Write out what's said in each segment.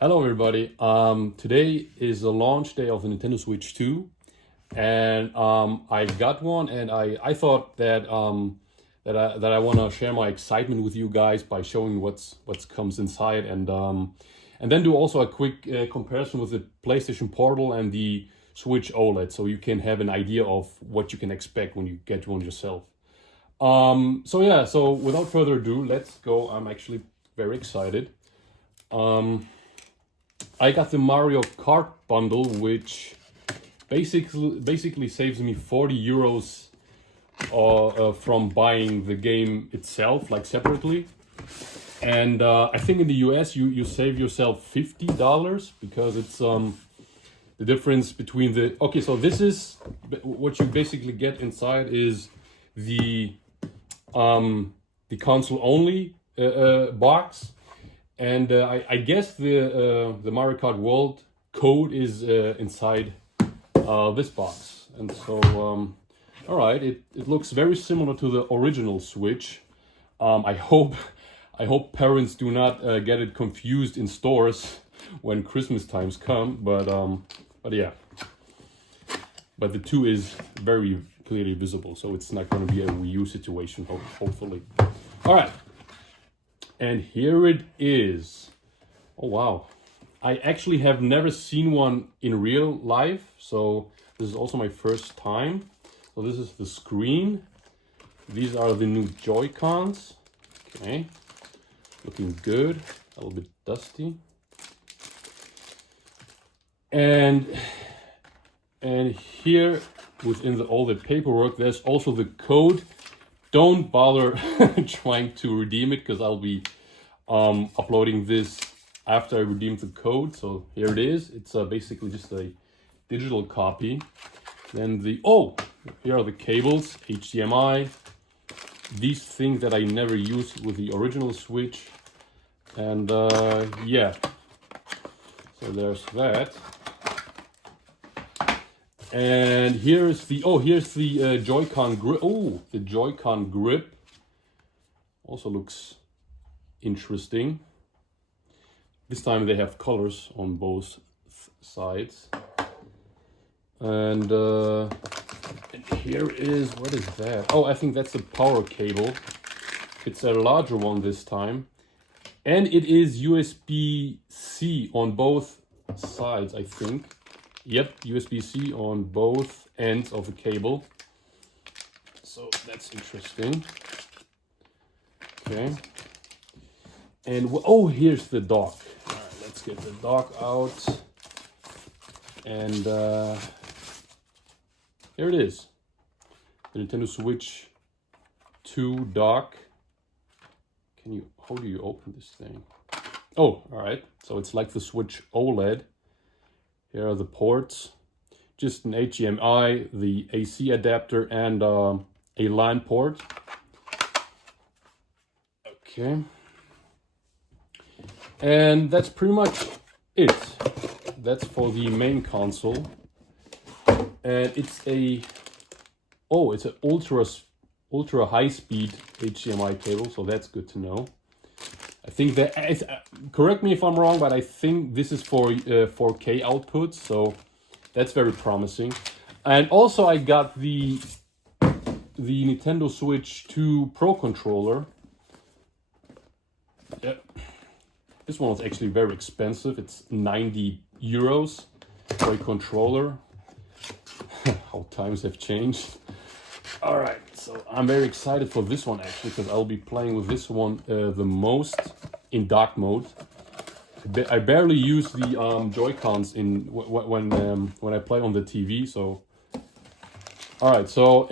Hello everybody. Today is the launch day of the Nintendo Switch 2, and I got one, and I thought that I want to share my excitement with you guys by showing you what's comes inside, and then do also a quick comparison with the PlayStation Portal and the Switch OLED, so you can have an idea of what you can expect when you get one yourself. So without further ado, let's go. I'm actually very excited. I got the Mario Kart bundle, which basically saves me 40 euros from buying the game itself, like separately. And I think in the US you save yourself $50 because it's the difference between the so this is what you basically get inside is the console only box. And I guess the Mario Kart World code is inside this box. And so, all right, it looks very similar to the original Switch. I hope parents do not get it confused in stores when Christmas times come. But yeah, but the 2 is very clearly visible, so it's not going to be a Wii U situation. Hopefully, all right. And here it is. Oh, wow. I actually have never seen one in real life, so this is also my first time. So this is the screen. These are the new Joy-Cons. Okay. Looking good. A little bit dusty. And here within all the paperwork, there's also the code. Don't bother trying to redeem it because I'll be uploading this after I redeem the code. So here it is. It's basically just a digital copy. Then here are the cables, HDMI. These things that I never used with the original Switch. And yeah, so there's that. And here's the Joy-Con grip. Oh, the Joy-Con grip also looks interesting. This time they have colors on both sides. And here is, what is that? Oh, I think that's a power cable. It's a larger one this time. And it is USB-C on both sides, I think. Yep, USB-C on both ends of the cable. So that's interesting. Okay. And here's the dock. All right, let's get the dock out. And here it is. The Nintendo Switch 2 dock. How do you open this thing? Oh, all right. So it's like the Switch OLED. Here are the ports, just an HDMI, the AC adapter, and a LAN port. Okay. And that's pretty much it. That's for the main console. And it's an ultra high speed HDMI cable, so that's good to know. I think that, correct me if I'm wrong, but I think this is for 4K output, so that's very promising. And also I got the Nintendo Switch 2 Pro controller. This one is actually very expensive. It's 90 euros for a controller. How times have changed. All right, so I'm very excited for this one actually because I'll be playing with this one the most in dock mode. I barely use the Joy-Cons when I play on the TV. So, all right, so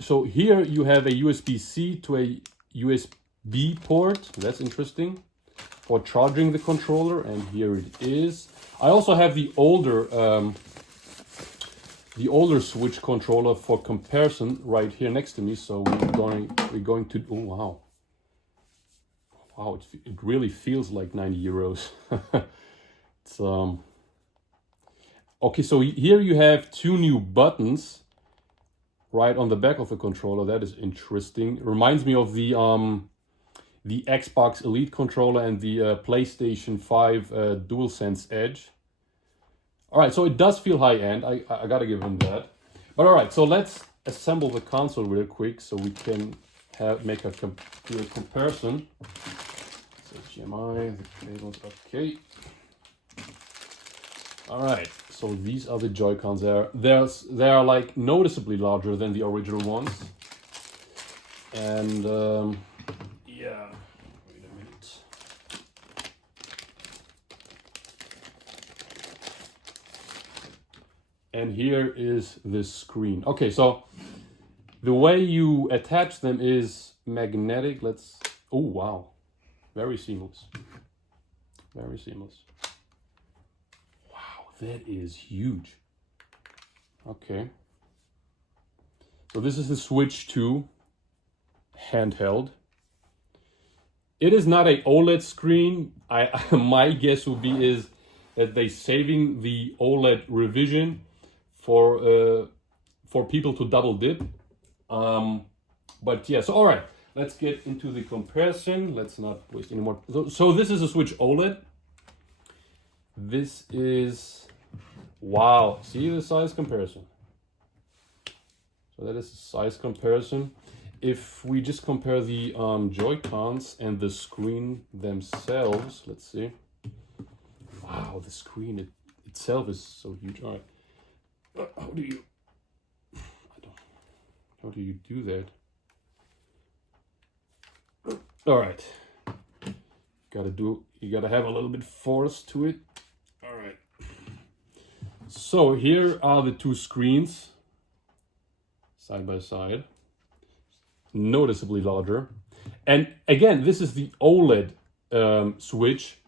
so here you have a USB-C to a USB port. That's interesting for charging the controller, and here it is. I also have the older Switch controller for comparison right here next to me. So we're going to, oh wow, it really feels like 90 euros. It's okay, so here you have 2 new buttons right on the back of the controller. That is interesting. It reminds me of the the Xbox Elite controller and the PlayStation 5 DualSense Edge. All right, so it does feel high-end. I gotta give him that. But all right, so let's assemble the console real quick so we can make a comparison. So HDMI, the cables, okay. All right, so these are the Joy-Cons. They are like noticeably larger than the original ones. And yeah, wait a minute. And here is the screen. Okay, so the way you attach them is magnetic. Oh wow, very seamless. Very seamless. Wow, that is huge. Okay. So this is the Switch 2 handheld. It is not a OLED screen. My guess would be is that they saving the OLED revision for people to double dip. But yeah, so all right, let's get into the comparison. Let's not waste any more. So this is a Switch OLED. This is, wow, see the size comparison. So that is the size comparison. If we just compare the Joy-Cons and the screen themselves, let's see. Wow, the screen itself is so huge. All right, how do you do that? All right, you gotta have a little bit force to it. All right. So here are the two screens side by side, noticeably larger. And again, this is the OLED Switch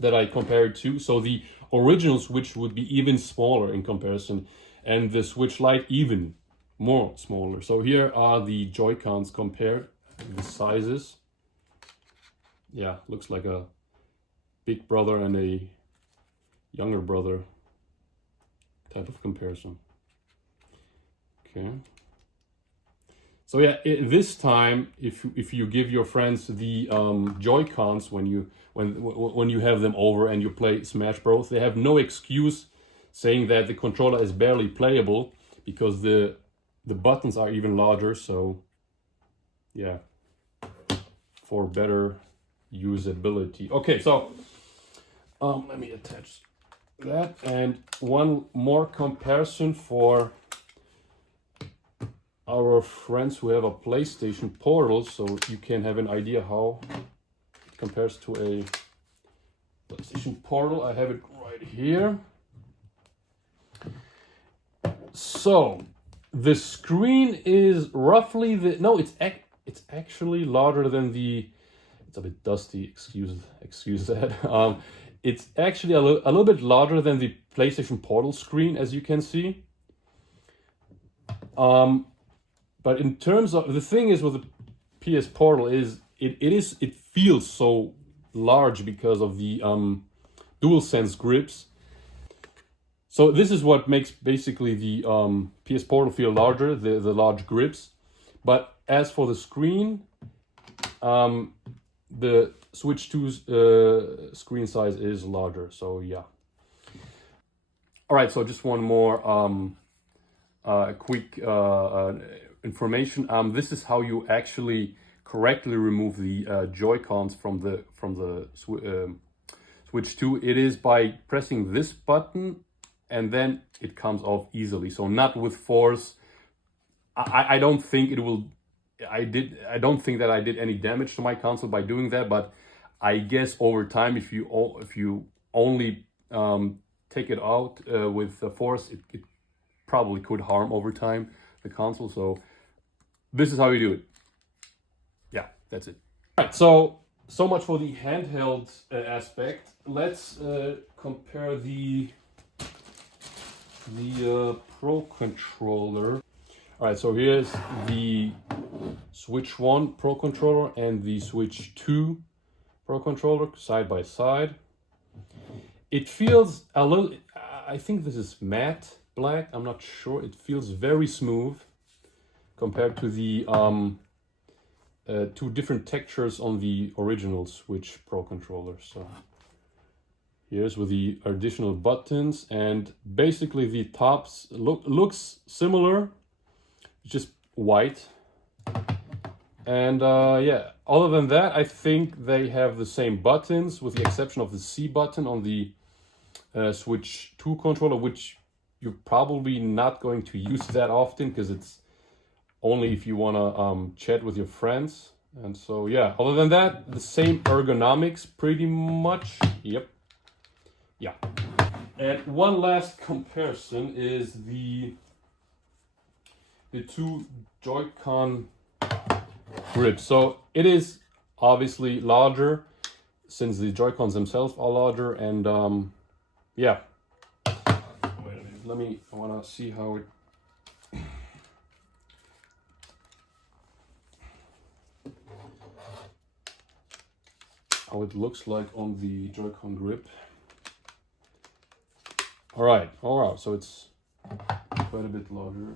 that I compared to. So the original Switch would be even smaller in comparison, and the Switch Lite even more smaller. So here are the Joy-Cons compared, the sizes. Yeah, looks like a big brother and a younger brother type of comparison. Okay. So yeah, this time, if you give your friends the Joy-Cons when you have them over and you play Smash Bros, they have no excuse saying that the controller is barely playable because the buttons are even larger. So yeah, for better usability. Okay, so let me attach that, and one more comparison for our friends who have a PlayStation Portal, so you can have an idea how it compares to a PlayStation Portal. I have it right here. So the screen is roughly it's actually larger than the. It's a bit dusty. Excuse that. It's actually a little bit larger than the PlayStation Portal screen, as you can see. But in terms of, the thing is with the PS Portal is it feels so large because of the DualSense grips. So this is what makes basically the PS Portal feel larger, the large grips. But as for the screen, the Switch 2's screen size is larger. So yeah. All right, so just one more quick information. This is how you actually correctly remove the Joy-Cons from the Switch 2. It is by pressing this button, and then it comes off easily. So not with force. I don't think it will. I don't think that I did any damage to my console by doing that. But I guess over time, if you only take it out with force, it probably could harm over time the console. So this is how you do it. Yeah, that's it. All right, so much for the handheld aspect. Let's compare the Pro controller. All right, so here's the Switch 1 Pro controller and the Switch 2 Pro controller side by side. It feels a little, I think this is matte black, I'm not sure. It feels very smooth compared to the two different textures on the original Switch Pro controller. So here's with the additional buttons, and basically the tops looks similar, just white. And yeah, other than that, I think they have the same buttons with the exception of the C button on the Switch 2 controller, which you're probably not going to use that often because it's only if you want to chat with your friends. And so yeah, other than that, the same ergonomics pretty much. Yep. Yeah. And one last comparison is the two Joy-Con grips. So it is obviously larger since the Joy-Cons themselves are larger, and yeah. Wait a minute, I want to see how it looks like on the Joy-Con grip. All right, so it's quite a bit larger.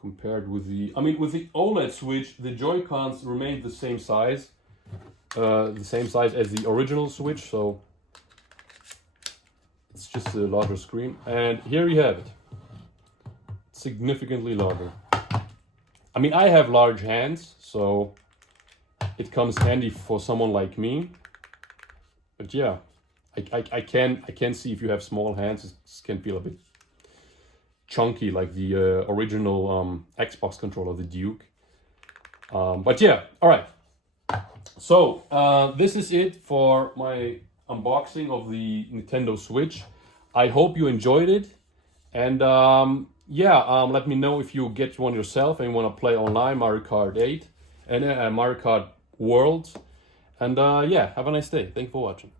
Compared with the, with the OLED Switch, the Joy-Cons remained the same size as the original Switch, so it's just a larger screen. And here you have it, significantly larger. I have large hands, so it comes handy for someone like me. But yeah, I can see if you have small hands, it can feel a bit chunky like the original Xbox controller, the Duke. But yeah, all right. So this is it for my unboxing of the Nintendo Switch. I hope you enjoyed it, and let me know if you get one yourself and you want to play online Mario Kart 8 and Mario Kart Worlds. And yeah, have a nice day. Thank you for watching.